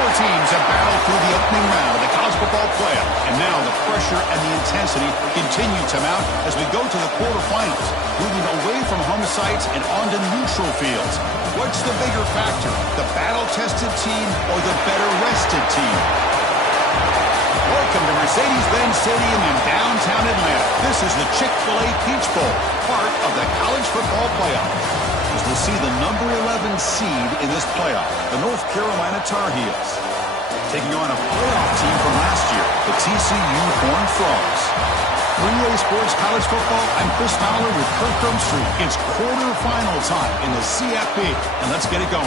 Four teams have battled through the opening round of the college football playoff, and now the pressure and the intensity continue to mount as we go to the quarterfinals, moving away from home sites and onto neutral fields. What's the bigger factor, the battle-tested team or the better-rested team? Welcome to Mercedes-Benz Stadium in downtown Atlanta. This is the Chick-fil-A Peach Bowl, part of the college football playoff. As we'll see the number 11 seed in this playoff, the North Carolina Tar Heels, taking on a playoff team from last year, the TCU Horned Frogs. 3A Sports College Football, I'm Chris Fowler with Kirk Gumstreet. It's quarterfinal time in the CFP, and let's get it going.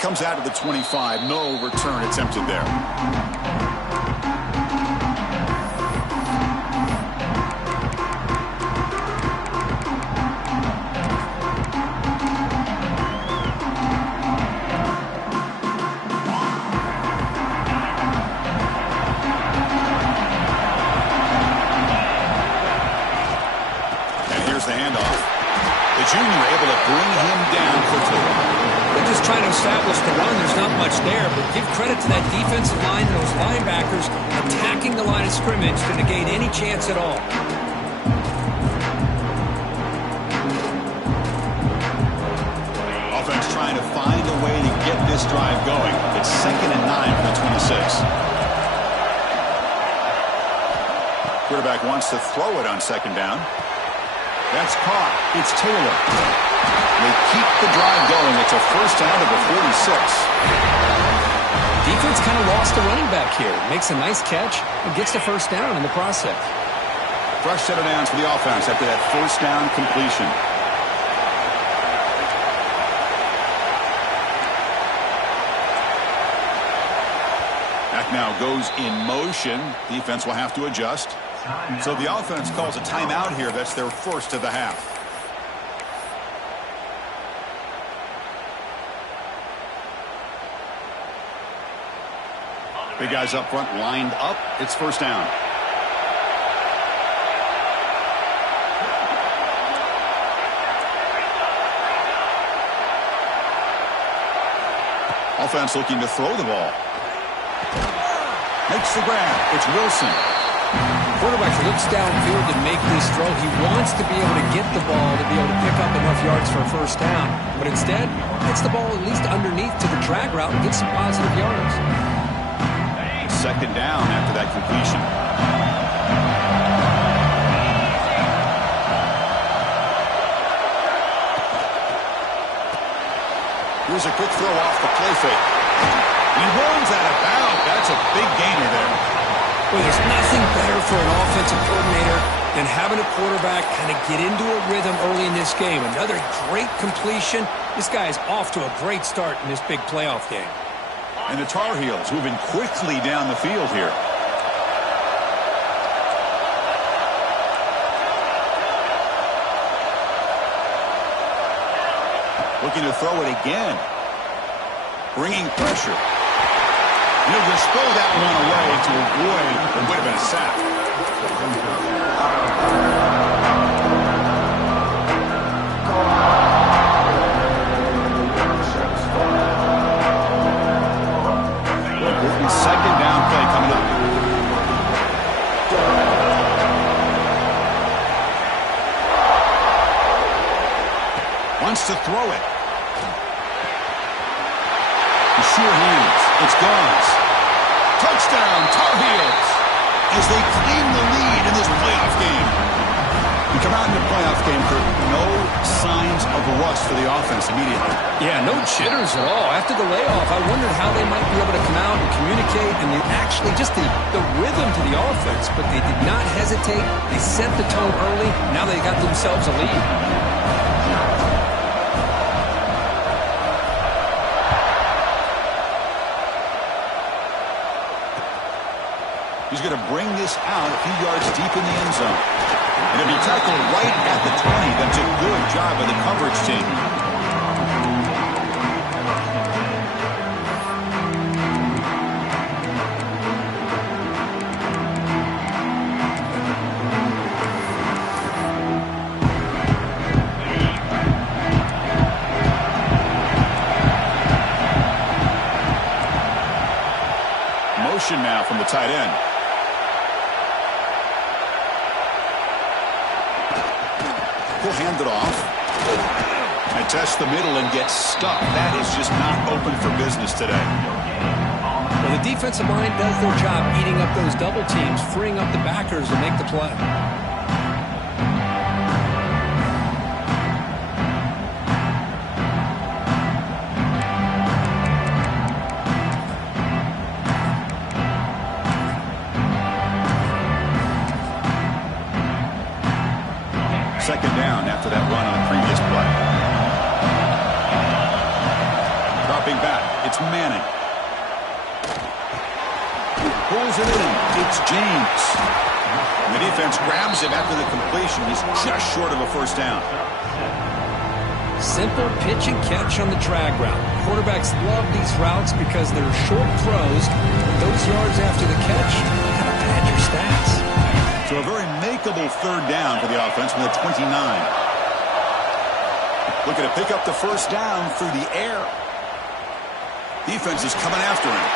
Comes out of the 25. No return attempted there. And here's the handoff. The junior able to bring him down quickly. They're just trying to establish the run. There's not much there, but give credit to that defensive line and those linebackers attacking the line of scrimmage to negate any chance at all. Offense trying to find a way to get this drive going. It's 2nd and 9 from the 26. Quarterback wants to throw it on 2nd down. That's caught. It's Taylor. They keep the drive going. It's a first down to the 46. Defense kind of lost a running back here. Makes a nice catch and gets the first down in the process. Fresh set of downs for the offense after that first down completion. Back now goes in motion. Defense will have to adjust. So the offense calls a timeout here. That's their first of the half. Big guys up front lined up. It's first down. Offense looking to throw the ball. Makes the grab. It's Wilson. Quarterback looks downfield to make this throw. He wants to be able to get the ball to be able to pick up enough yards for a first down. But instead, gets the ball at least underneath to the drag route and gets some positive yards. 2nd down after that completion. Here's a quick throw off the play fake. He runs out of bounds. That's a big gainer there. Well, there's nothing better for an offensive coordinator than having a quarterback kind of get into a rhythm early in this game. Another great completion. This guy is off to a great start in this big playoff game. And the Tar Heels moving quickly down the field here. Looking to throw it again. Bringing pressure. He'll just throw that one away to avoid what would have been a sack. Second down play coming up. Wants to throw it. Sure hands. It's Gauze. Touchdown, Tar Heels, as they claim the lead in this playoff game. We come out in the playoff game, Kirk, no signs of rust for the offense immediately. Yeah, no jitters at all. After the layoff, I wondered how they might be able to come out and communicate and actually just the rhythm to the offense. But they did not hesitate. They set the tone early. Now they got themselves a lead. He's going to bring this out a few yards deep in the end zone. And he'll be tackled right at the 20. That's a good job by the coverage team. Motion now from the tight end. He'll hand it off. And test the middle and get stuck. That is just not open for business today. Well, the defensive line does their job eating up those double teams, freeing up the backers to make the play. Second down after that run on the previous play. Dropping back, it's Manning. Pulls it in, it's James. And the defense grabs him after the completion. He's just short of a first down. Simple pitch and catch on the drag route. Quarterbacks love these routes because they're short throws. Those yards after the catch kind of pad your stats. So a very makeable third down for the offense from the 29. Looking to pick up the first down through the air. Defense is coming after him.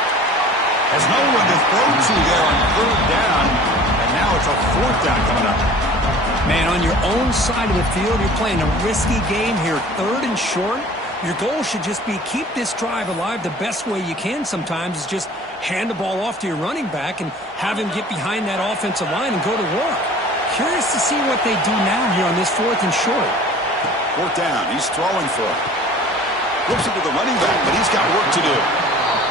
Has no one to throw to there on third down. And now it's a fourth down coming up. Man, on your own side of the field, you're playing a risky game here. Third and short. Your goal should just be keep this drive alive the best way you can sometimes is just hand the ball off to your running back and have him get behind that offensive line and go to work. Curious to see what they do now here on this fourth and short. Fourth down. He's throwing for it. Flips it to the running back, but he's got work to do.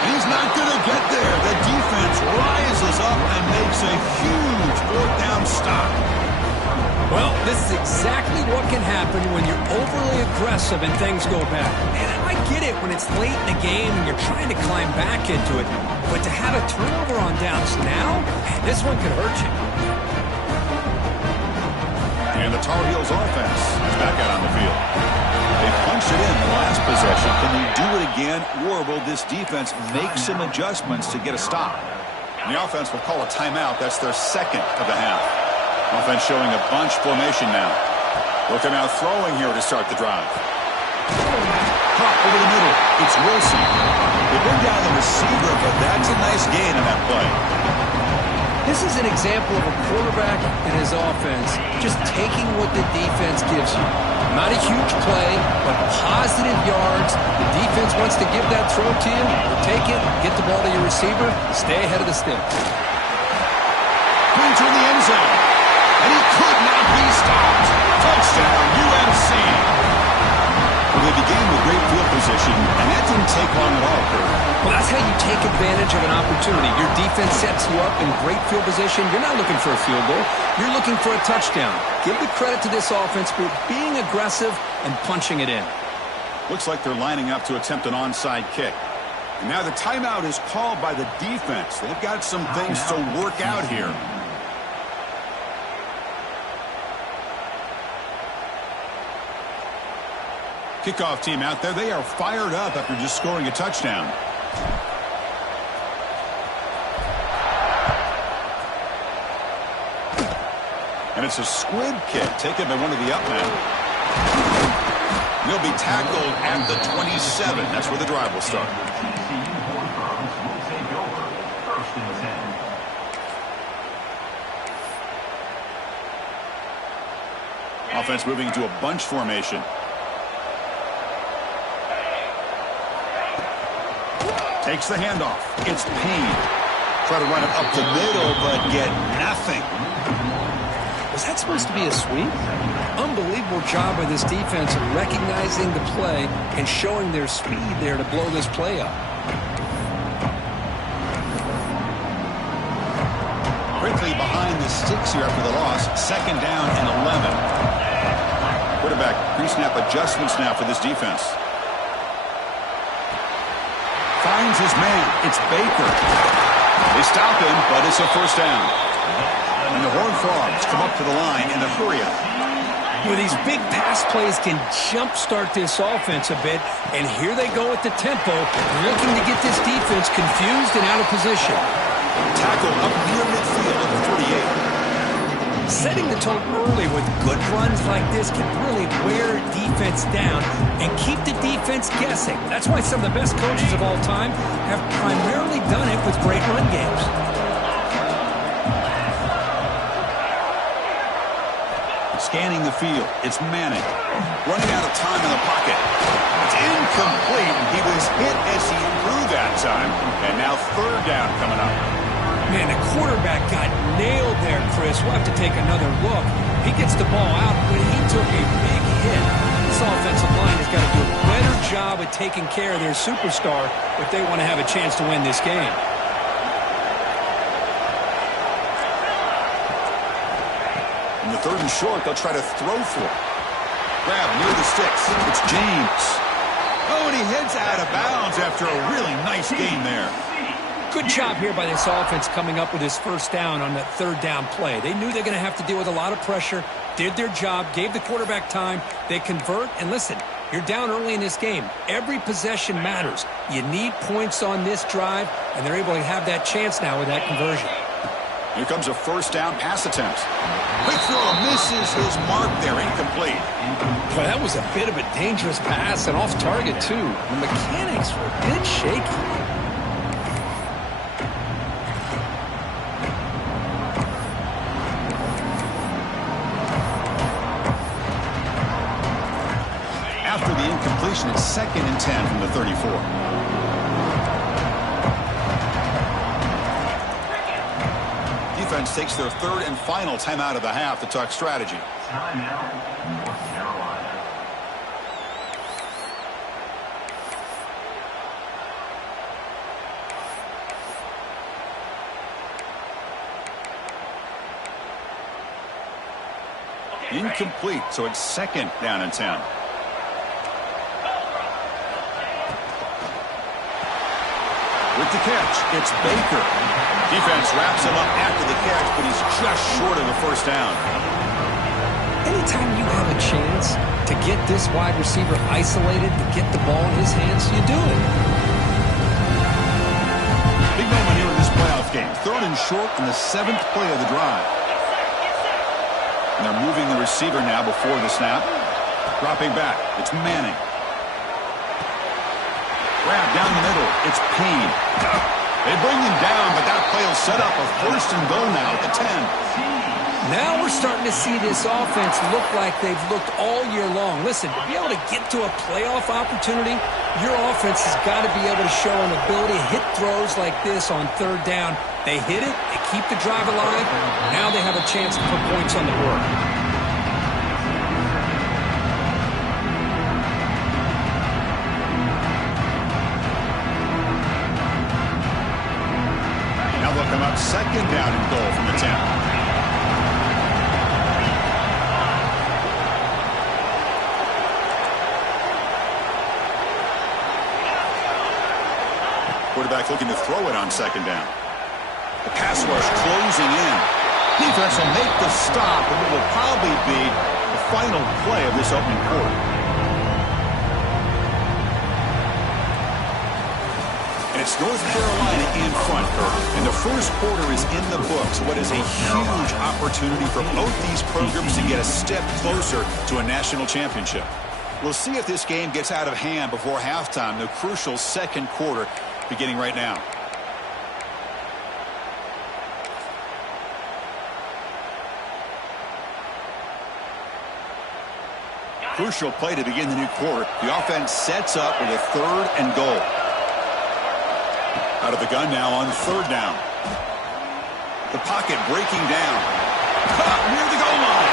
And he's not going to get there. The defense rises up and makes a huge fourth down stop. Well, this is exactly what can happen when you're overly aggressive and things go bad. And I get it when it's late in the game and you're trying to climb back into it. But to have a turnover on downs now, this one could hurt you. And the Tar Heels offense is back out on the field. They punched it in the last possession. Can they do it again, or will this defense make some adjustments to get a stop? And the offense will call a timeout. That's their second of the half. Offense showing a bunch formation now. Looking out throwing here to start the drive. Caught over the middle. It's Wilson. They bring down the receiver, but that's a nice gain on that play. This is an example of a quarterback and his offense just taking what the defense gives you. Not a huge play, but positive yards. The defense wants to give that throw to you. Take it, get the ball to your receiver, stay ahead of the sticks. Going to the end zone. And he could not be stopped. Touchdown, UNC. Well, they began with great field position, and that didn't take long at all, Kurt. Well, that's how you take advantage of an opportunity. Your defense sets you up in great field position. You're not looking for a field goal. You're looking for a touchdown. Give the credit to this offense for being aggressive and punching it in. Looks like they're lining up to attempt an onside kick. And now the timeout is called by the defense. They've got some things to work out here. Kickoff team out there. They are fired up after just scoring a touchdown. And it's a squib kick taken by one of the up men. He'll be tackled at the 27. That's where the drive will start. Offense moving into a bunch formation. Takes the handoff. It's Payne. Try to run it up the middle, but get nothing. Was that supposed to be a sweep? Unbelievable job by this defense of recognizing the play and showing their speed there to blow this play up. Quickly behind the sticks here after the loss. Second down and 11. Quarterback pre-snap adjustments now for this defense. Finds his man. It's Baker. They stop him, but it's a first down. And the Horned Frogs come up to the line in the hurry-up. These big pass plays can jumpstart this offense a bit, and here they go at the tempo, looking to get this defense confused and out of position. Tackle up near midfield at the 38. Setting the tone early with good runs like this can really wear defense down and keep the defense guessing. That's why some of the best coaches of all time have primarily done it with great run games. Scanning the field, it's Manning. Running out of time in the pocket. It's incomplete. He was hit as he threw that time. And now third down coming up. Man, the quarterback got nailed there, Chris. We'll have to take another look. He gets the ball out, but he took a big hit. This offensive line has got to do a better job at taking care of their superstar if they want to have a chance to win this game. In the third and short, they'll try to throw for it. Grab near the sticks. It's James. Oh, and he heads out of bounds after a really nice game there. Good job here by this offense coming up with his first down on that third down play. They knew they're going to have to deal with a lot of pressure, did their job, gave the quarterback time. They convert, and listen, you're down early in this game. Every possession matters. You need points on this drive, and they're able to have that chance now with that conversion. Here comes a first down pass attempt. Quick throw misses his mark there, incomplete. Boy, that was a bit of a dangerous pass and off target, too. The mechanics were a bit shaky. After the incompletion, it's 2nd and 10 from the 34. Defense takes their third and final timeout of the half to talk strategy. Timeout, North Carolina. Incomplete, so it's 2nd down and 10. With the catch, it's Baker. Defense wraps him up after the catch, but he's just short of the first down. Anytime you have a chance to get this wide receiver isolated, to get the ball in his hands, you do it. Big moment here in this playoff game. 3rd and short in the 7th play of the drive. And they're moving the receiver now before the snap. Dropping back, it's Manning. Grab down the middle, it's Payne. They bring him down, but that play will set up a 1st and goal now at the 10. Now we're starting to see this offense look like they've looked all year long. Listen, to be able to get to a playoff opportunity, your offense has got to be able to show an ability to hit throws like this on third down. They hit it, they keep the drive alive. Now they have a chance to put points on the board. Now they'll come up 2nd down and goal from the 10. Quarterback looking to throw it on 2nd down. The pass rush closing in. Defense will make the stop, and it will probably be the final play of this opening quarter. And it's North Carolina in front, Kirk. And the first quarter is in the books. What is a huge opportunity for both these programs to get a step closer to a national championship. We'll see if this game gets out of hand before halftime, the crucial 2nd quarter beginning right now. Crucial play to begin the new quarter. The offense sets up with a 3rd and goal. Out of the gun now on 3rd down. The pocket breaking down. Caught near the goal line.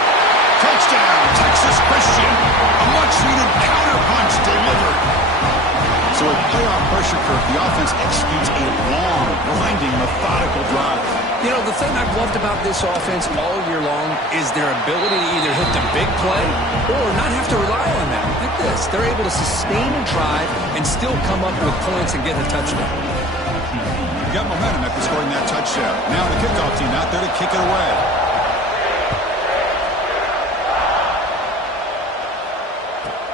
Touchdown, Texas Christian. A much-needed counter punch delivered. So with playoff pressure curve, the offense executes a long, grinding, methodical drive. You know, the thing I've loved about this offense all year long is their ability to either hit the big play or not have to rely on that. Like this, they're able to sustain a drive and still come up with points and get a touchdown. got momentum after scoring that touchdown. Now the kickoff team out there to kick it away.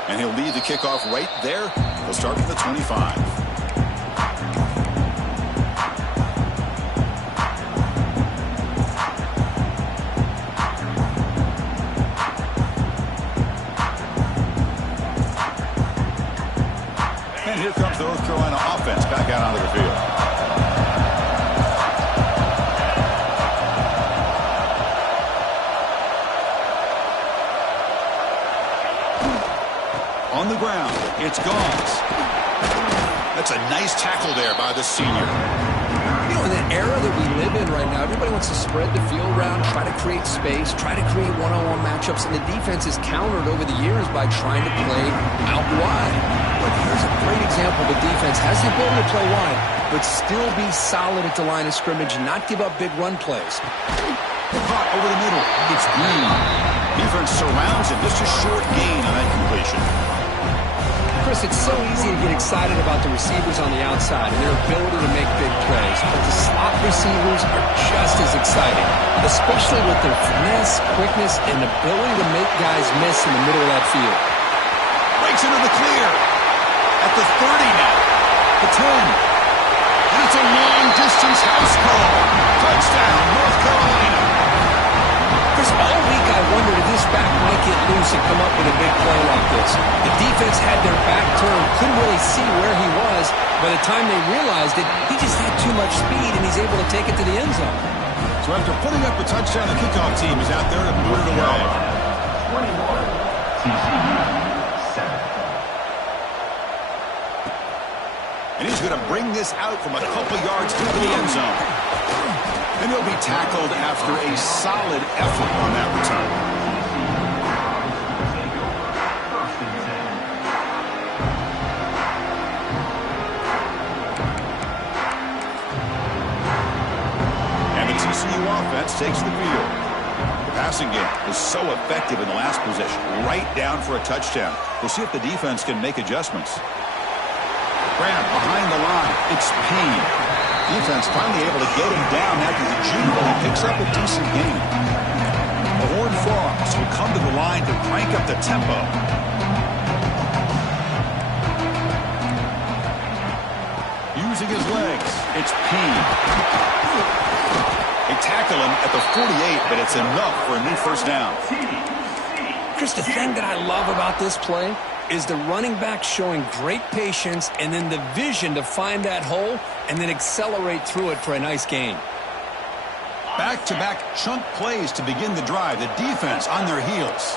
And he'll lead the kickoff right there. He'll start from the 25. And here comes the North Carolina offense back out onto the field. On the ground, it's Goss. That's a nice tackle there by the senior. You know, in the era that we live in right now, everybody wants to spread the field around, try to create space, try to create one-on-one matchups, and the defense is countered over the years by trying to play out wide. But here's a great example. The defense has the ability to play wide, but still be solid at the line of scrimmage and not give up big run plays. Caught over the middle. It's Green. Defense surrounds him. Just a short gain on that completion. Chris, it's so easy to get excited about the receivers on the outside and their ability to make big plays, but the slot receivers are just as exciting, especially with their finesse, quickness, and ability to make guys miss in the middle of that field. Breaks into the clear. At the 30 now. The 10. And it's a long-distance house call. Touchdown, North Carolina. Chris, all week I wondered if this back might get loose and come up with a big play like this. The defense had their back turned, couldn't really see where he was. By the time they realized it, he just had too much speed, and he's able to take it to the end zone. So after putting up the touchdown, the kickoff team is out there to boot it away. 21, TCU 7. And he's going to bring this out from a couple yards into the end zone. And he'll be tackled after a solid effort on that return. And the TCU offense takes the field. The passing game was so effective in the last possession, right down for a touchdown. We'll see if the defense can make adjustments. Graham behind the line. It's Payne. Defense finally able to get him down after the jumble. He picks up a decent gain. The Horned Frogs will come to the line to crank up the tempo. Using his legs, it's Payne. They tackle him at the 48, but it's enough for a new first down. Chris, the thing that I love about this play is the running back showing great patience and then the vision to find that hole and then accelerate through it for a nice gain. Back-to-back chunk plays to begin the drive. The defense on their heels.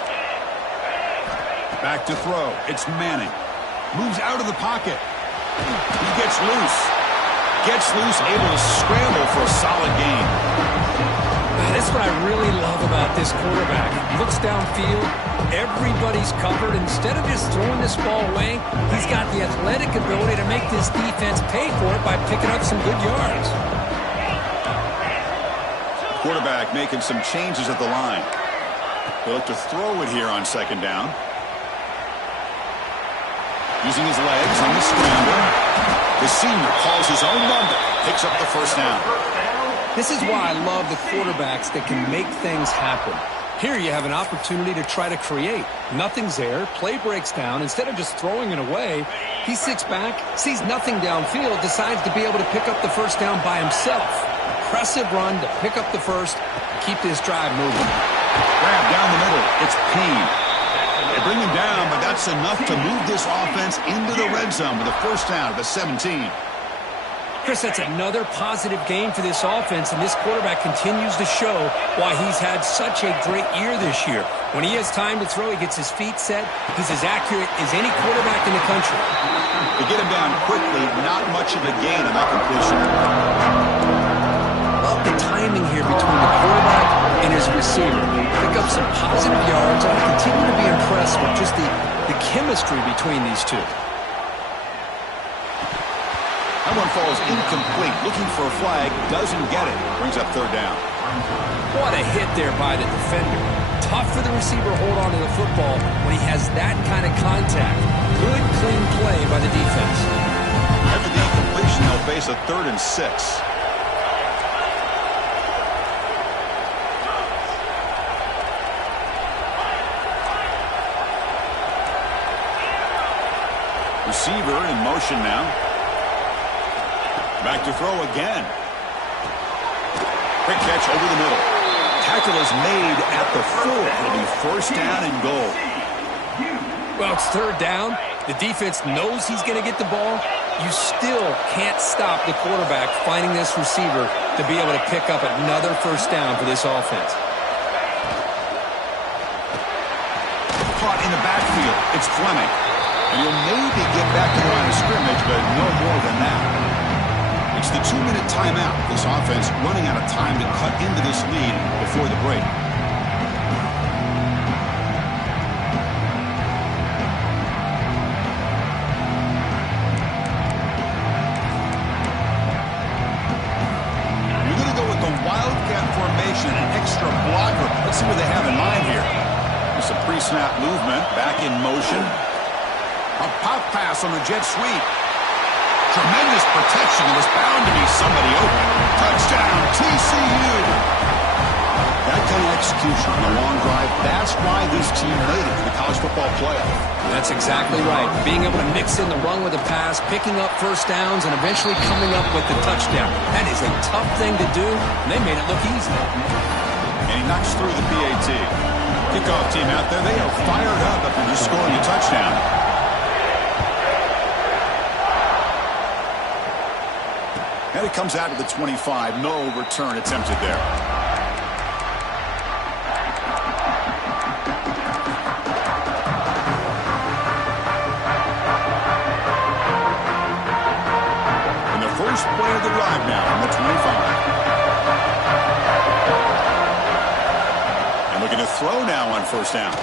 Back to throw. It's Manning. Moves out of the pocket. He gets loose. Gets loose, able to scramble for a solid gain. That's what I really love about this quarterback. Looks downfield. Everybody's covered. Instead of just throwing this ball away, he's got the athletic ability to make this defense pay for it by picking up some good yards. Quarterback making some changes at the line. He'll look to throw it here on second down. Using his legs on the scramble. The senior calls his own number. Picks up the first down. This is why I love the quarterbacks that can make things happen. Here you have an opportunity to try to create. Nothing's there. Play breaks down. Instead of just throwing it away, he sits back, sees nothing downfield, decides to be able to pick up the first down by himself. Impressive run to pick up the first, keep this drive moving. Grab down the middle. It's Payne. They bring him down, but that's enough to move this offense into the red zone with a first down at the 17. Chris, that's another positive game for this offense, and this quarterback continues to show why he's had such a great year this year. When he has time to throw, he gets his feet set. He's as accurate as any quarterback in the country. To get him down quickly, not much of a gain on that completion. Love the timing here between the quarterback and his receiver. Pick up some positive yards, and I continue to be impressed with just the chemistry between these two. That one falls incomplete. Looking for a flag. Doesn't get it. Brings up third down. What a hit there by the defender. Tough for the receiver to hold on to the football when he has that kind of contact. Good, clean play by the defense. After the incompletion, they'll face a 3rd and 6. Receiver in motion now. Back to throw again. Quick catch over the middle. Tackle is made at the 4. It'll be first down and goal. Well, it's third down. The defense knows he's going to get the ball. You still can't stop the quarterback finding this receiver to be able to pick up another first down for this offense. Caught in the backfield. It's Fleming. And he'll maybe get back to the line of scrimmage, but no more than that. It's the 2-minute timeout. This offense running out of time to cut into this lead before the break. We're going to go with the Wildcat formation, an extra blocker. Let's see what they have in mind here. It's a pre-snap movement, back in motion. A pop pass on the jet sweep. Tremendous protection. There was bound to be somebody open. Touchdown, TCU. That kind of execution on a long drive, that's why this team made it to the college football playoff. That's exactly right. Being able to mix in the run with the pass, picking up first downs, and eventually coming up with the touchdown. That is a tough thing to do, and they made it look easy. And he knocks through the PAT. Kickoff team out there, they are fired up after just scoring a touchdown. And it comes out to the 25. No return attempted there. And the first play of the drive now from the 25. And looking to throw now on first down.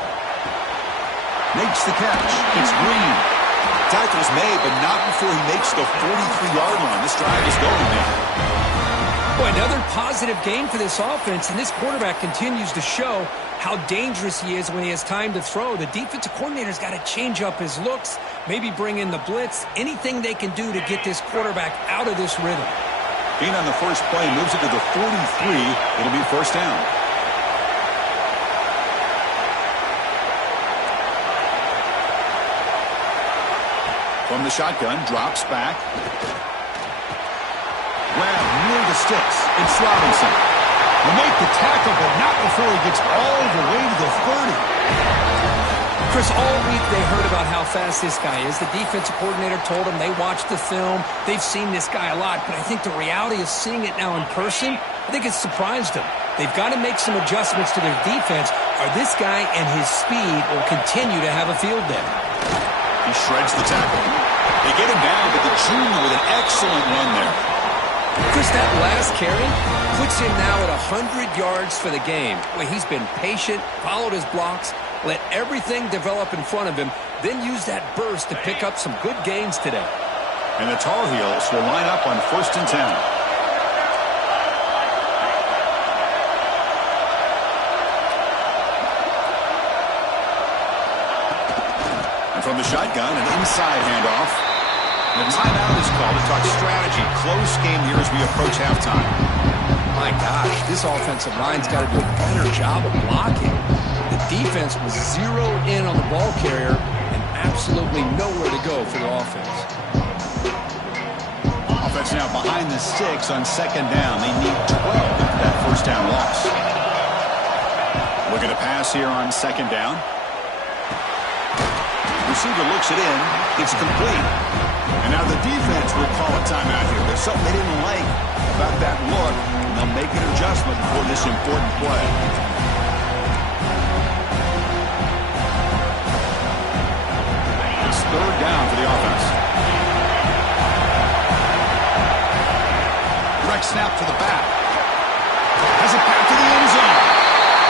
Makes the catch. It's Green. Tackle's made, but not before he makes the 43-yard line. This drive is going now. Boy, another positive game for this offense, and this quarterback continues to show how dangerous he is when he has time to throw. The defensive coordinator's got to change up his looks, maybe bring in the blitz, anything they can do to get this quarterback out of this rhythm. Being on the first play moves it to the 43. It'll be first down. From the shotgun, drops back. Grab near the sticks. It's Robinson. Will make the tackle, but not before he gets all the way to the 30. Chris, all week they heard about how fast this guy is. The defensive coordinator told them they watched the film. They've seen this guy a lot, but I think the reality of seeing it now in person, I think it's surprised them. They've got to make some adjustments to their defense, or this guy and his speed will continue to have a field day. He shreds the tackle. They get him down, but the junior with an excellent run there. Chris, that last carry puts him now at 100 yards for the game. Well, he's been patient, followed his blocks, let everything develop in front of him, then use that burst to pick up some good gains today. And the Tar Heels will line up on 1st and 10. From the shotgun, an inside handoff. The timeout is called to talk strategy. Close game here as we approach halftime. My gosh, this offensive line's got to do a better job of blocking. The defense was zeroed in on the ball carrier and absolutely nowhere to go for the offense. Offense now behind the sticks on 2nd down. They need 12 for that first down loss. Looking to pass here on 2nd down. Receiver looks it in. It's complete. And now the defense will call a timeout here. There's something they didn't like about that look, and they'll make an adjustment for this important play. It's 3rd down for the offense. Direct snap to the back. Has it back to the end zone.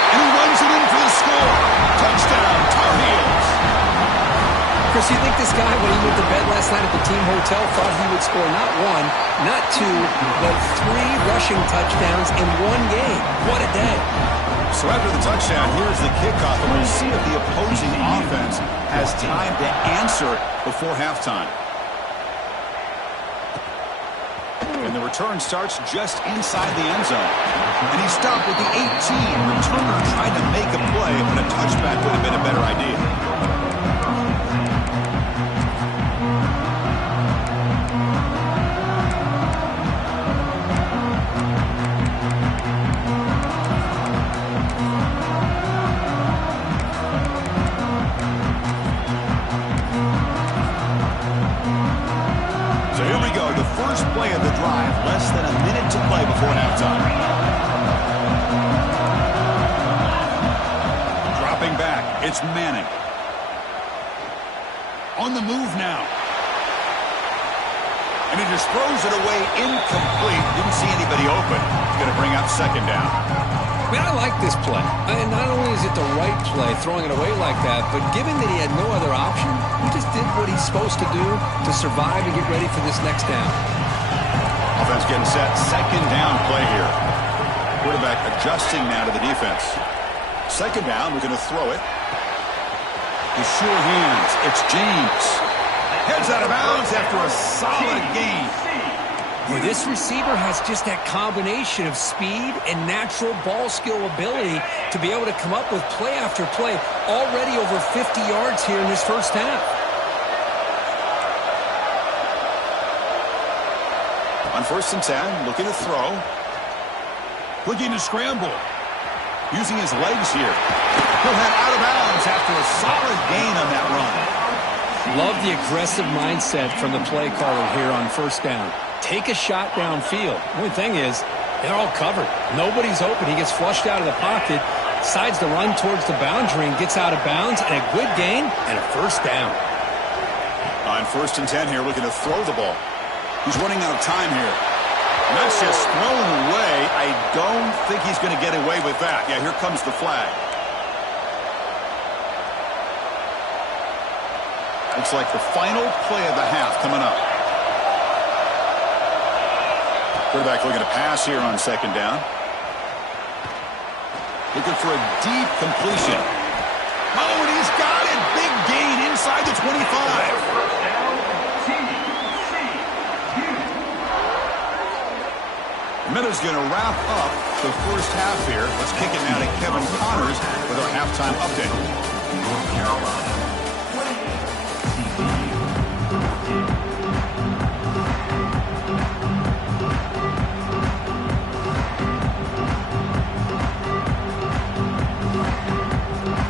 And he runs it in for the score. Touchdown, Tar Heels. Chris, you think this guy, when he went to bed last night at the team hotel, thought he would score not 1, not 2, but 3 rushing touchdowns in one game? What a day. So after the touchdown, here's the kickoff, and we'll see if the opposing offense has time to answer before halftime. And the return starts just inside the end zone. And he stopped with the 18. Returner trying to make a play, but a touchback would have been a better idea. It's Manning. On the move now. And he just throws it away incomplete. Didn't see anybody open. He's going to bring up second down. I mean, I like this play. And not only is it the right play, throwing it away like that, but given that he had no other option, he just did what he's supposed to do to survive and get ready for this next down. Offense getting set. Second down play here. Quarterback adjusting now to the defense. Second down, we're going to throw it. His sure hands. It's James. Heads out of bounds after a solid gain. Boy, this receiver has just that combination of speed and natural ball skill ability to be able to come up with play after play. Already over 50 yards here in this first half. On 1st and 10, looking to throw. Looking to scramble. Using his legs here. He'll head out of bounds after a solid gain on that run. Love the aggressive mindset from the play caller here on 1st down. Take a shot downfield. The only thing is, they're all covered. Nobody's open. He gets flushed out of the pocket, decides to run towards the boundary and gets out of bounds, and a good gain and a 1st down. On 1st and 10 here, looking to throw the ball. He's running out of time here. And that's just thrown away. I don't think he's going to get away with that. Yeah, here comes the flag. Looks like the final play of the half coming up. Quarterback looking to pass here on 2nd down. Looking for a deep completion. Oh, and he's got it. Big gain inside the 25. Miller's going to wrap up the first half here. Let's kick it now to Kevin Connors with our halftime update. North Carolina.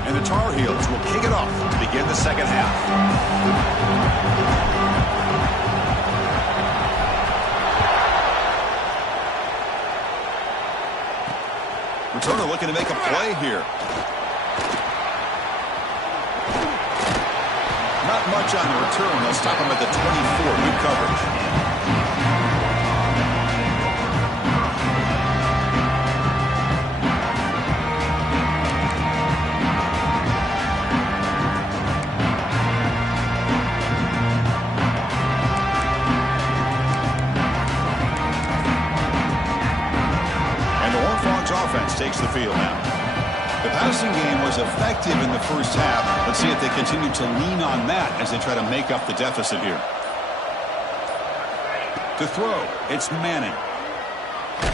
And the Tar Heels will kick it off to begin the second half. Returner looking to make a play here. Not much on the return. They'll stop him at the 24. Good coverage. Offense takes the field now. The passing game was effective in the first half. Let's see if they continue to lean on that as they try to make up the deficit here. To throw, it's Manning.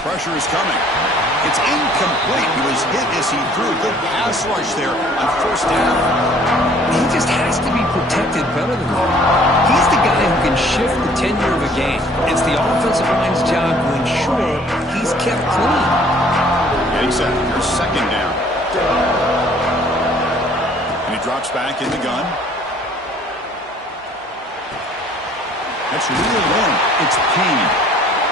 Pressure is coming. It's incomplete. He was hit as he threw. Good pass rush there on 1st down. He just has to be protected better than that. He's the guy who can shift the tenure of a game. It's the offensive line's job to ensure he's kept clean. Getting set. Here's 2nd down. And he drops back in the gun. That's reeled in. It's Payne.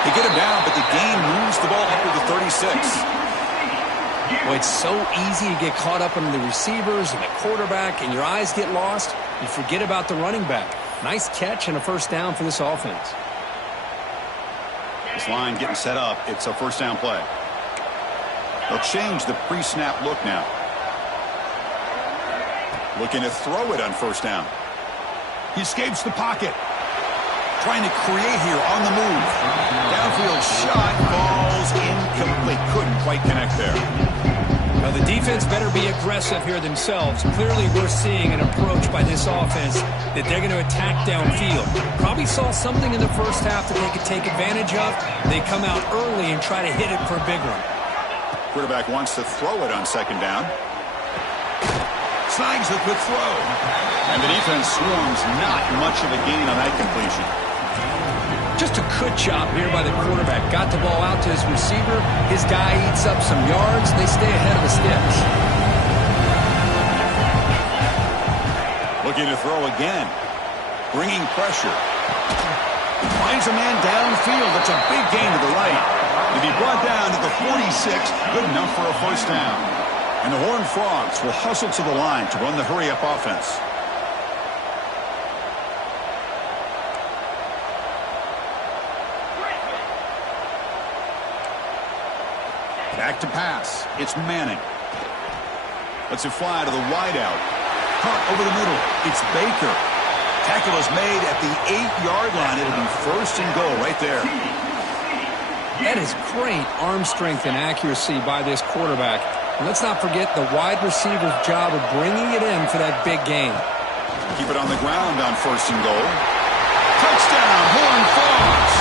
They get him down, but the game moves the ball up to the 36. Well, it's so easy to get caught up in the receivers and the quarterback, and your eyes get lost. You forget about the running back. Nice catch and a 1st down for this offense. This line getting set up. It's a 1st down play. They'll change the pre-snap look now. Looking to throw it on 1st down. He escapes the pocket. Trying to create here on the move. Downfield shot falls incomplete. Couldn't quite connect there. Now the defense better be aggressive here themselves. Clearly we're seeing an approach by this offense that they're going to attack downfield. Probably saw something in the first half that they could take advantage of. They come out early and try to hit it for a big one. Quarterback wants to throw it on 2nd down. Snags the quick throw. And the defense swarms. Not much of a gain on that completion. Just a good job here by the quarterback. Got the ball out to his receiver. His guy eats up some yards. They stay ahead of the sticks. Looking to throw again. Bringing pressure. Finds a man downfield. That's a big gain to the right. To be brought down to the 46. Good enough for a 1st down. And the Horned Frogs will hustle to the line to run the hurry-up offense. Back to pass. It's Manning. Lets it fly to the wideout. Caught over the middle. It's Baker. Tackle is made at the 8-yard line. It'll be first and goal right there. That is great arm strength and accuracy by this quarterback. And let's not forget the wide receiver's job of bringing it in for that big gain. Keep it on the ground on first and goal. Touchdown, Horned Frogs,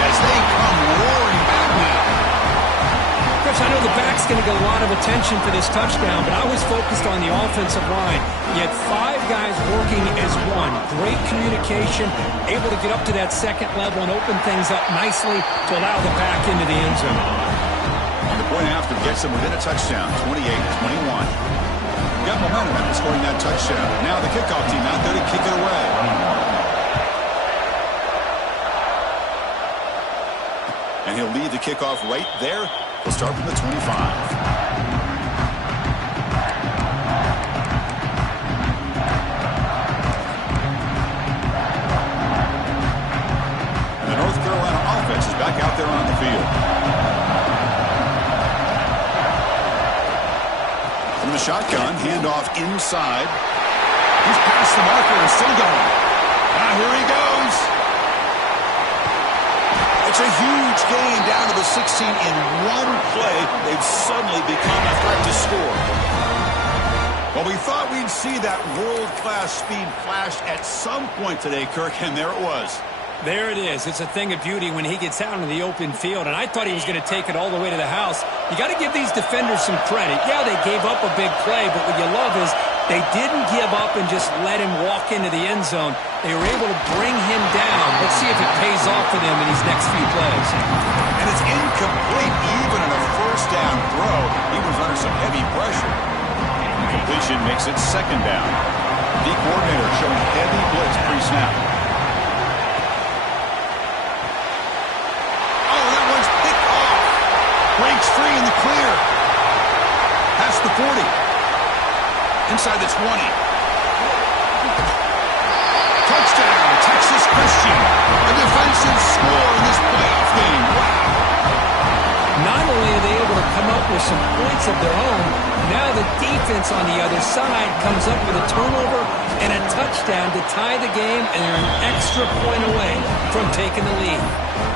as they come roaring back now. Chris, I know the back's going to get a lot of attention for this touchdown, but I was focused on the offensive line. You had 5 guys working as one. Great communication, able to get up to that second level and open things up nicely to allow the back into the end zone. And the point after gets them within a touchdown, 28-21. Got momentum after scoring that touchdown. Now the kickoff team out there to kick it away. And he'll lead the kickoff right there. He'll start from the 25. And the North Carolina offense is back out there on the field. From the shotgun, handoff inside. He's past the marker and still going. Now here he goes. It's a huge gain down to the 16 in one play. They've suddenly become a threat to score. Well, we thought we'd see that world-class speed flash at some point today, Kirk, and there it was. There it is. It's a thing of beauty when he gets out into the open field, and I thought he was going to take it all the way to the house. You got to give these defenders some credit. Yeah, they gave up a big play, but what you love is they didn't give up and just let him walk into the end zone. They were able to bring him down. Let's see if it pays off for them in these next few plays. And it's incomplete even in a first down throw. He was under some heavy pressure. The completion makes it second down. The coordinator showing heavy blitz pre-snap. Oh, that one's picked off. Breaks free in the clear. Past the 40. Inside the 20. Touchdown, Texas Christian. A defensive score in this playoff game. Wow. Not only are they able to come up with some points of their own, now the defense on the other side comes up with a turnover and a touchdown to tie the game, and they're an extra point away from taking the lead.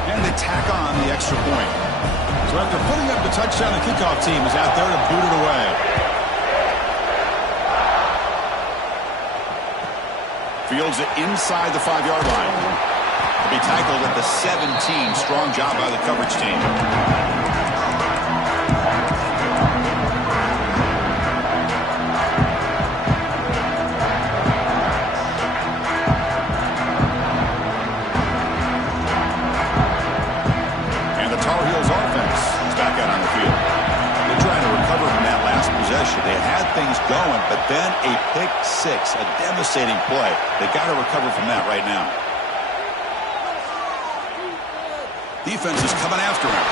And they tack on the extra point. So after putting up the touchdown, the kickoff team is out there to boot it away. Fields it inside the 5-yard line. To be tackled at the 17. Strong job by the coverage team. And the Tar Heels offense is back out on the field. They're trying to recover from that last possession. They had things going, but then a pick six, a devastating play. They got to recover from that right now. Defense is coming after him.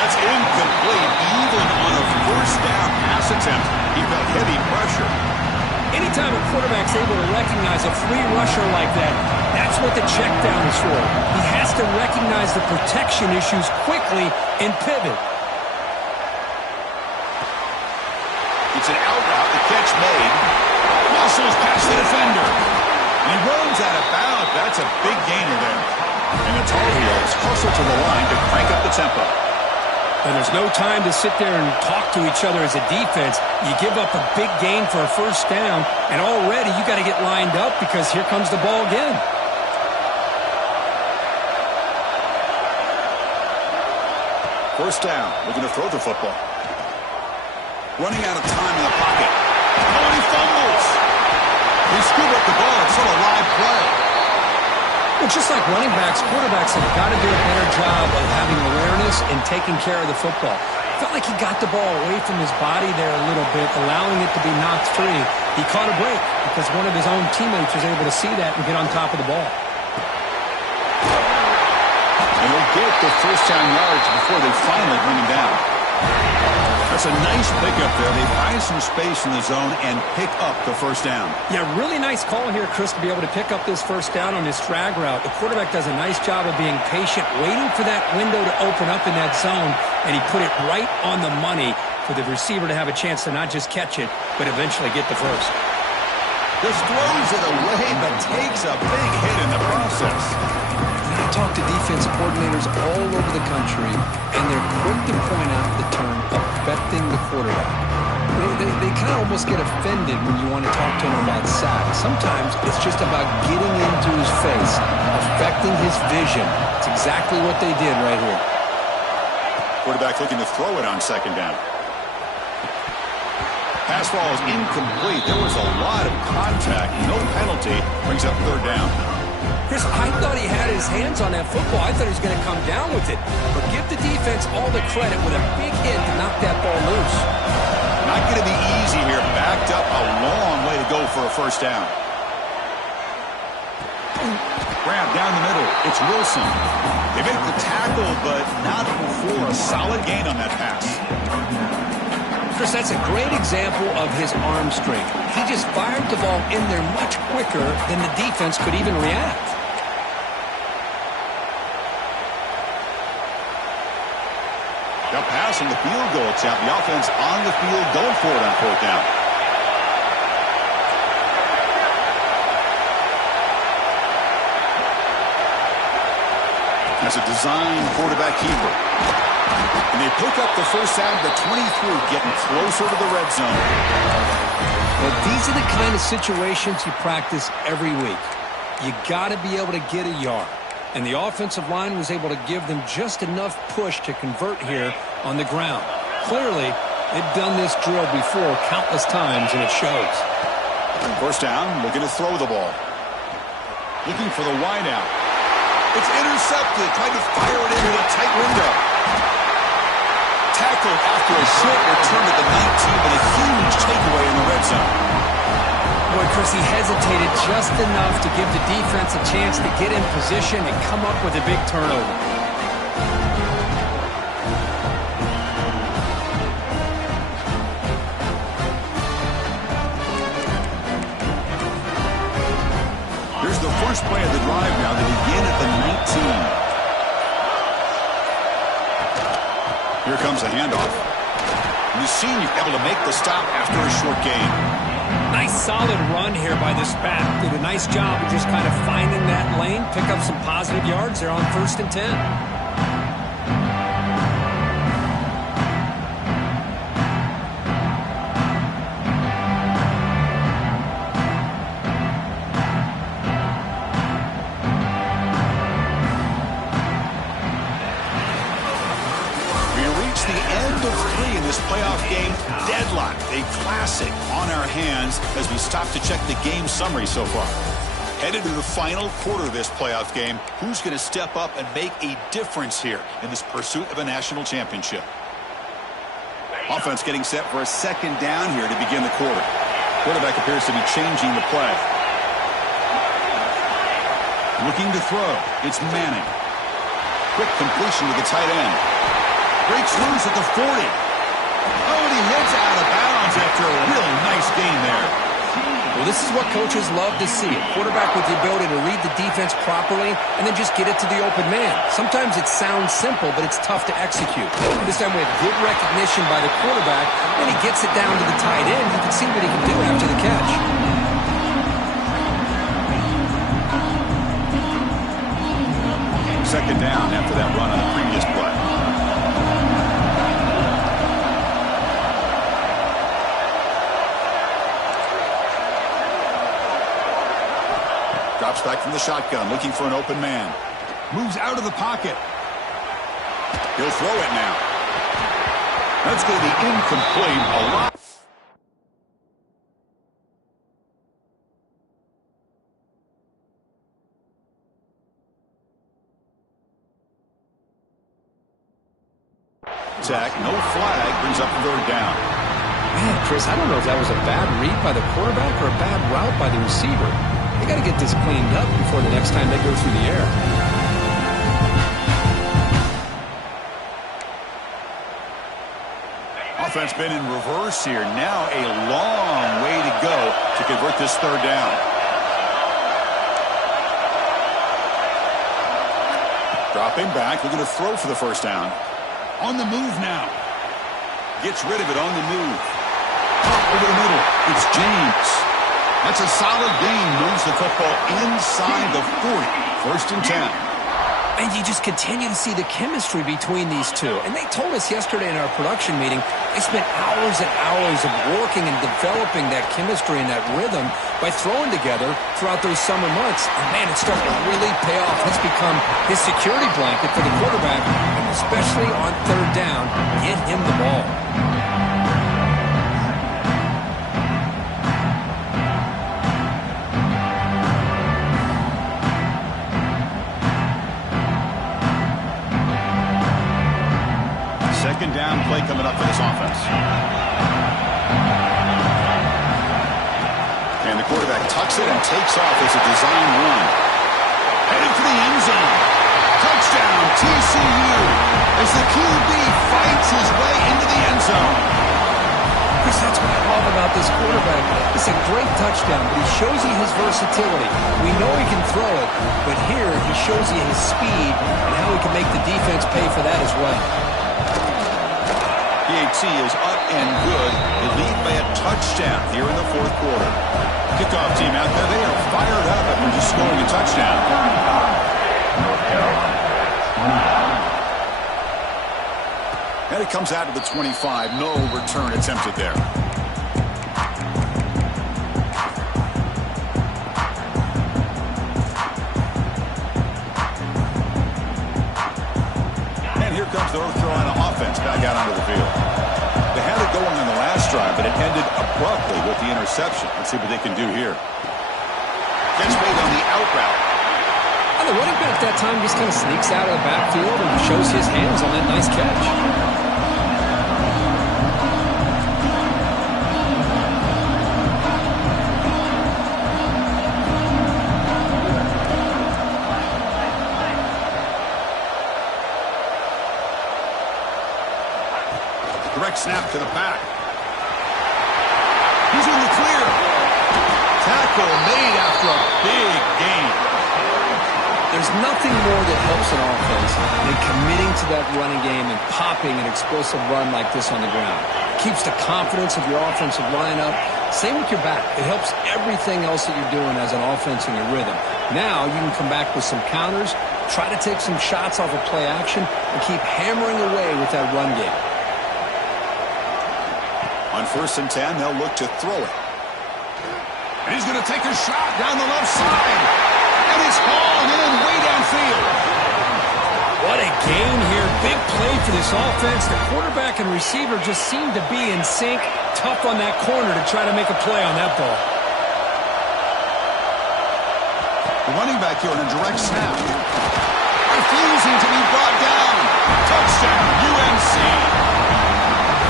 That's incomplete, even on a first down pass attempt. He felt heavy pressure. Anytime a quarterback's able to recognize a free rusher like that, that's what the check down is for. He has to recognize the protection issues quickly and pivot. It's an out route, the catch made. Muscles past the defender. And he runs out of bounds. That's a big gainer there. And the Tar Heels hustle to the line to crank up the tempo. And there's no time to sit there and talk to each other as a defense. You give up a big gain for a first down, and already you got to get lined up because here comes the ball again. First down, looking to throw the football. Running out of time in the pocket. Oh, and he fumbles. He screwed up the ball. It's still a live play. Well, just like running backs, quarterbacks have got to do a better job of having awareness and taking care of the football. Felt like he got the ball away from his body there a little bit, allowing it to be knocked free. He caught a break because one of his own teammates was able to see that and get on top of the ball. And he'll get the first down yards before they finally bring him down. A That's a nice pickup there. They find some space in the zone and pick up the first down. Yeah, really nice call here, Chris, to be able to pick up this first down on this drag route. The quarterback does a nice job of being patient, waiting for that window to open up in that zone, and he put it right on the money for the receiver to have a chance to not just catch it, but eventually get the first. Just throws it away, but takes a big hit in the process. I talk to defensive coordinators all over the country, and they're quick to point out the term affecting the quarterback. They kind of almost get offended when you want to talk to them about sacks. Sometimes it's just about getting into his face, affecting his vision. It's exactly what they did right here. Quarterback looking to throw it on second down. Pass ball is incomplete. There was a lot of contact. No penalty. Brings up third down. Chris, I thought he had his hands on that football. I thought he was going to come down with it. But give the defense all the credit with a big hit to knock that ball loose. Not going to be easy here. Backed up a long way to go for a first down. Grab down the middle. It's Wilson. They make the tackle, but not before a solid gain on that pass. Chris, that's a great example of his arm strength. He just fired the ball in there much quicker than the defense could even react. The pass and the field goal attempt. The offense on the field going for it on fourth down. As a design quarterback keeper. And they pick up the first down to the 23, getting closer to the red zone. But these are the kind of situations you practice every week. You got to be able to get a yard. And the offensive line was able to give them just enough push to convert here on the ground. Clearly, they've done this drill before countless times, and it shows. First down, looking to throw the ball. Looking for the wide out. It's intercepted. Tried to fire it into a tight window. Tackled after a short return to the 19, but a huge takeaway in the red zone. Boy, Chris, he hesitated just enough to give the defense a chance to get in position and come up with a big turnover. Here's the first play of the drive now. They begin at the 19. Here comes a handoff. And the senior able to make the stop after a short gain. Nice solid run here by this back. Did a nice job of just kind of finding that lane, pick up some positive yards there on 1st and 10. Playoff game deadlock, a classic on our hands as we stop to check the game summary so far. Headed to the final quarter of this playoff game, who's going to step up and make a difference here in this pursuit of a national championship? Offense getting set for a second down here to begin the quarter. Quarterback appears to be changing the play. Looking to throw. It's Manning. Quick completion to the tight end. Breaks loose at the 40. Oh, and he hits out of bounds after a really nice gain there. Well, this is what coaches love to see. A quarterback with the ability to read the defense properly and then just get it to the open man. Sometimes it sounds simple, but it's tough to execute. This time we have good recognition by the quarterback, and he gets it down to the tight end. You can see what he can do after the catch. Second down after that run on the previous play. Drops back from the shotgun, looking for an open man. Moves out of the pocket. He'll throw it now. That's going to be incomplete. A lot. No flag, brings up third down. Man, Chris, I don't know if that was a bad read by the quarterback or a bad route by the receiver. They got to get this cleaned up before the next time they go through the air. offense been in reverse here. Now a long way to go to convert this third down. Dropping back, looking to throw for the first down. On the move now. Gets rid of it on the move. Over the middle, it's James. That's a solid gain. Moves the football inside the 40. First and 10. And you just continue to see the chemistry between these two. And they told us yesterday in our production meeting, they spent hours and hours of working and developing that chemistry and that rhythm by throwing together throughout those summer months. And man, it's starting to really pay off. It's become his security blanket for the quarterback, and especially on third down, get him the ball. Second down play coming up for this offense. And the quarterback tucks it and takes off as a design run. Headed for the end zone. Touchdown, TCU, as the QB fights his way into the end zone. Chris, that's what I love about this quarterback. It's a great touchdown, but he shows you his versatility. We know he can throw it, but here he shows you his speed and how he can make the defense pay for that as well. PAT is up and good. They lead by a touchdown here in the fourth quarter. Kickoff team out there, they are fired up after just scoring a touchdown. North Carolina. And it comes out to the 25. No return attempted there. And here comes the North Carolina offense back out onto the field. They had it going on the last drive, but it ended abruptly with the interception. Let's see what they can do here. Catch made on the out route. And the running back that time just kind of sneaks out of the backfield and shows his hands on that nice catch. Direct snap to the back. He's in the clear. Tackle made after a big gain. There's nothing more that helps an offense than committing to that running game and popping an explosive run like this on the ground. It keeps the confidence of your offensive line up. Same with your back. It helps everything else that you're doing as an offense in your rhythm. Now you can come back with some counters, try to take some shots off of play action, and keep hammering away with that run game. On 1st and 10, they'll look to throw it. And he's going to take a shot down the left side. And it's hauled in way downfield. What a gain here. Big play for this offense. The quarterback and receiver just seem to be in sync. Tough on that corner to try to make a play on that ball. The running back here on a direct snap. Refusing to be brought down. Touchdown, UNC.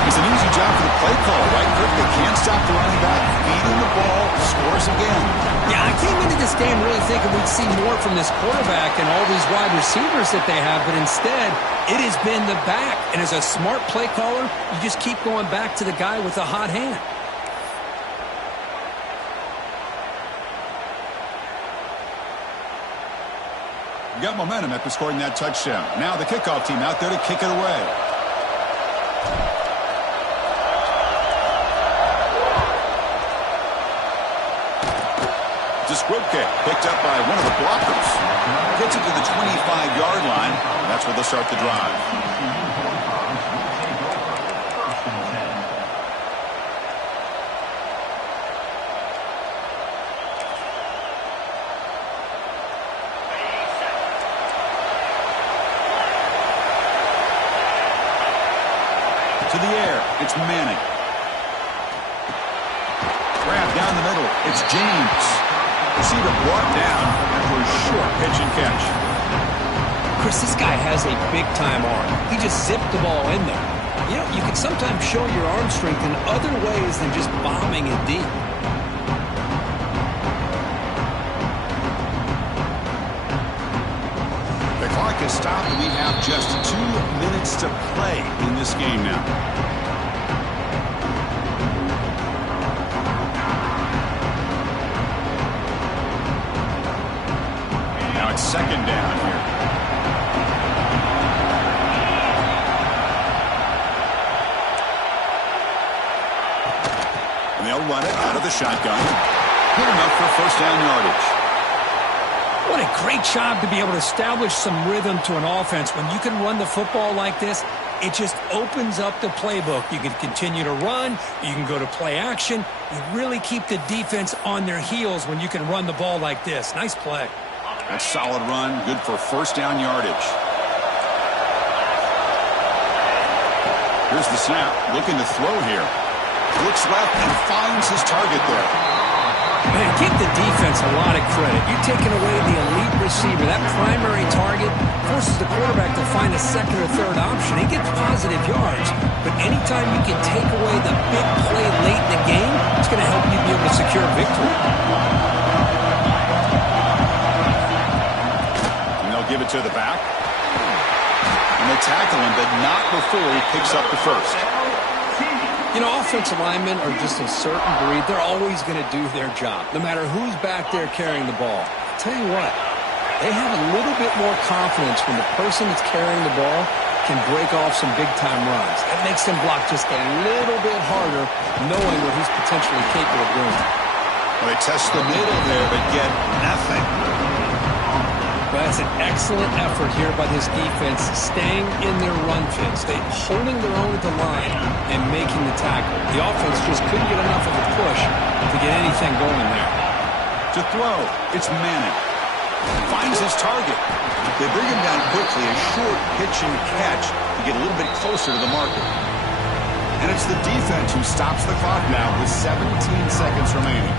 It's an easy job for the play caller, right? They can't stop the running back, feeding the ball, scores again. Yeah, I came into this game really thinking we'd see more from this quarterback and all these wide receivers that they have, but instead, it has been the back. And as a smart play caller, you just keep going back to the guy with the hot hand. You got momentum after scoring that touchdown. Now the kickoff team out there to kick it away. Squibke picked up by one of the blockers. Gets it to the 25-yard line. And that's where they'll start the drive. To the air, it's Manning. Grab down the middle, it's James. Receiver brought down after a short pitch and catch. Chris, this guy has a big-time arm. He just zipped the ball in there. You know, you can sometimes show your arm strength in other ways than just bombing it deep. The clock is stopped, and we have just 2 minutes to play in this game now. on second down here. And they'll run it out of the shotgun. Good enough for first down yardage. What a great job to be able to establish some rhythm to an offense. When you can run the football like this, it just opens up the playbook. You can continue to run. You can go to play action. You really keep the defense on their heels when you can run the ball like this. Nice play. That's a solid run. Good for first down yardage. Here's the snap. Looking to throw here. Looks left and finds his target there. Man, give the defense a lot of credit. You're taking away the elite receiver. That primary target forces the quarterback to find a second or third option. He gets positive yards, but anytime you can take away the big play late in the game, it's going to help you be able to secure victory. And they'll give it to the back. And they tackle him, but not before he picks up the first. You know, offensive linemen are just a certain breed. They're always going to do their job, no matter who's back there carrying the ball. I'll tell you what, they have a little bit more confidence when the person that's carrying the ball can break off some big-time runs. That makes them block just a little bit harder, knowing what he's potentially capable of doing. Well, they test the middle there, but get nothing. But that's an excellent effort here by this defense, staying in their run fits. They're holding their own at the line and making the tackle. The offense just couldn't get enough of a push to get anything going there. To throw, it's Manning. Finds his target. They bring him down quickly, a short pitch and catch to get a little bit closer to the marker. And it's the defense who stops the clock now with 17 seconds remaining.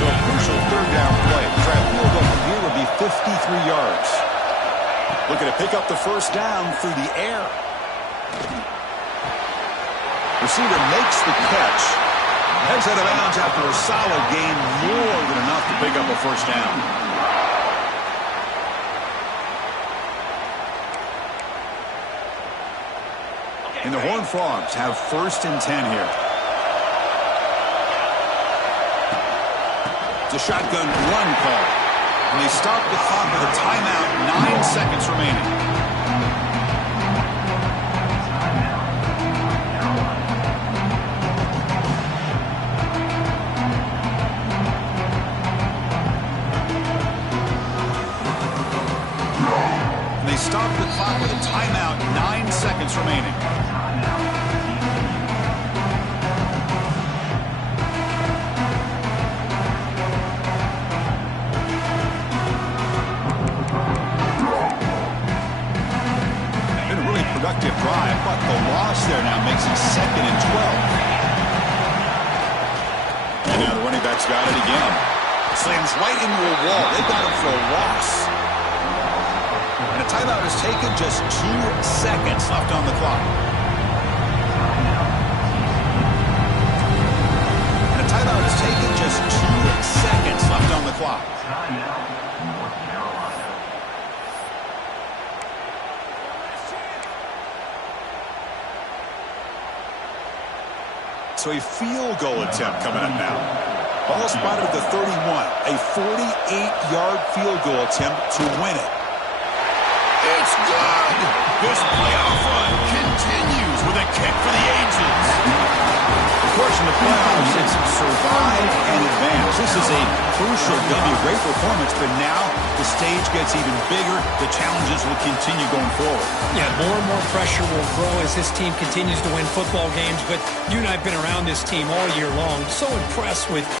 So a crucial third down play. Try a field goal from here would be 53 yards. Looking to pick up the first down through the air. Receiver makes the catch. Heads out of bounds after a solid gain, more than enough to pick up a first down. And the Horned Frogs have first and 10 here. It's a shotgun run call. And they stop the clock with a timeout, 9 seconds remaining. They stop the clock with a timeout, 9 seconds remaining. Productive drive, but the loss there now makes it 2nd and 12. And now the running back's got it again. Slams right into a wall. They got him for a loss. And a timeout is taken, just 2 seconds left on the clock. And a timeout is taken, just 2 seconds left on the clock. So a field goal attempt coming up now. Ball spotted at the 31. A 48-yard field goal attempt to win it. It's good! This playoff run continues with a kick for the ages. Of course, in the playoffs, it's survive and advance. This is a crucial W. Great performance, but now the stage gets even bigger. The challenges will continue going forward. Yeah, more and more pressure will grow as this team continues to win football games, but you and I have been around this team all year long. So impressed with